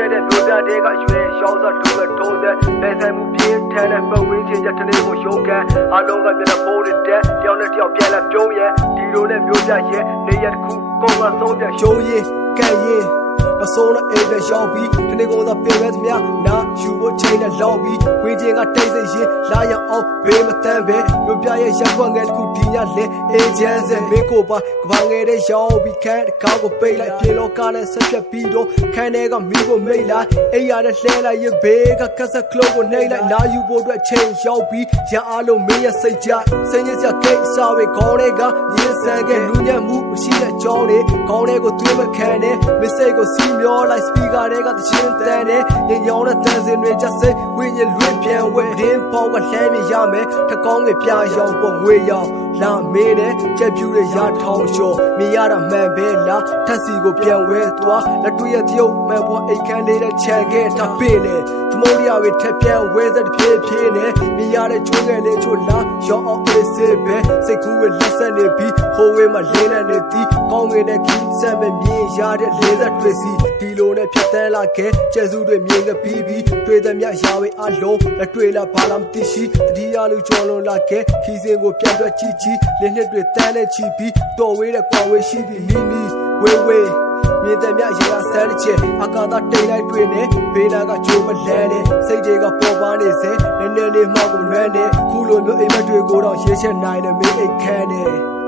တဲ့ကရွှေရောင်းစားလူကထုံးတဲ့လက်ဆိုင်မှုပြင်းထန်တဲ့ပတ်ဝန်းကျင်ကြတလေးကိုရုံးကန်အလုံးကမျက်နှာပိုးတဲ့တယောက်နဲ့တယောက်ပြန်လာပြုံးရဲ့ဒီလိုနဲ့မျိုးကြရဲ့နေရတစ်ခုကုန်ကဆုံးပြရုံးရင်ကဲ့ရင်အစိုးရအိမ်ပဲရောက်ပြီးဒီနေ့ကုန်သာပြင်မဲ့သမျှနာယူ ဖို့ချိန်နဲ့လောက်ပြီးဝင်းချင်းကတိတ်ဆိတ်ရင်လာရအောင်ဘေးမတန်းပဲမြို့ပြရဲ့ရက်ွက်ငယ်တစ်ခုဒီညလဲအေဂျင့်စဲမင်းကိုပါကဘာငယ်တဲ့ရောက်ပြီးခန်းတစ်ခါကိုပိတ်လိုက်ပြင်လောကနဲ့ဆက်ဖြတ်ပြီးတော့ခန်းထဲကမိကိုမိတ်လိုက်အိယာနဲ့လှဲလိုက်ရင်ဘေးကကက်ဆက်ကလုတ်ကိုနှိမ့်လိုက်နာယူဖို့အတွက်ချိန်ရောက်ပြီးရအားလုံးမင်းရဲ့စိတ်ကြစိတ်ညစ်စရာကိစ္စတွေခေါင်းတွေကညင်းဆန်ခဲ့လူညံ့မှုမရှိတဲ့အကြောင်းတွေခေါင်းတွေကိုသွေးမခံနဲ့မစ်စိတ်ကိုစီးမျောလိုက်စပီကာတွေကသချင်းတန်နဲ့ညညောင်းတဲ့တန်စင်တွေချက်စိတ်ဝိညာဉ်လွင့်ပြန်ဝဲဒင်းပေါက်ကလှမ်းမြရမယ်တကောင်းငယ်ပြရောင်ပုံငွေရောင်လာမင်းနဲ့ကြက်ပြူတဲ့ရထောင်းလျှော်မြင်ရတာမှန်ပဲလားထက်စီကိုပြန်ဝဲသွားလက်တွေ့ရတရုပ်မှန်ပေါ်အိတ်ခမ်းလေးနဲ့ခြံခဲ့တာပင်လေသမုဒ္ဒရာတွေထက်ပြန်ဝဲသက်တစ်ဖြည်းဖြည်းနဲ့မြင်ရတဲ့ကျွန်းငယ်လေးချို့လာ ရောင်းအောင်အေးစေပဲစိတ်ကူးဝဲလက်ဆက်နေပြီးဟိုဝဲမှာလင်းနေသည်ကောင်းငင်တဲ့ခီးဆက်မမြင်ရတဲ့လေးသက်တွေစီဒီလိုနဲ့ဖြတ်တန်းလာခဲ့ကျဲစုတွေမြင်ကပြီးပြီးတွေ့သည်မြရာဝဲအလုံးလက်တွေ့လာဘာလာမသိရှိတတိယလူကျော်လွန်လာခဲ့ခီးစင်ကိုပြန်တွက်ကြည့်ကြည့်လင်းနှစ်တွေတန်းနဲ့ချီပြီးတော်ဝေးတဲ့ကွာဝေးရှိပြီးနီနီဝေးဝေး မြင်တဲ့မြရေရာဆန်းတစ်ချက်အကာသာတိတ်လိုက်တွေ့နေဘေးနာကကြိုးမလန်းနေစိတ်တွေကပေါ်ပါနေစေနည်းနည်းလေးမှောက်ကုန်လွမ်းနေခုလိုမျိုးအိမ်မက်တွေကိုတော့ရေးချက်နိုင်တယ်မင်းအိတ်ခမ်းနေ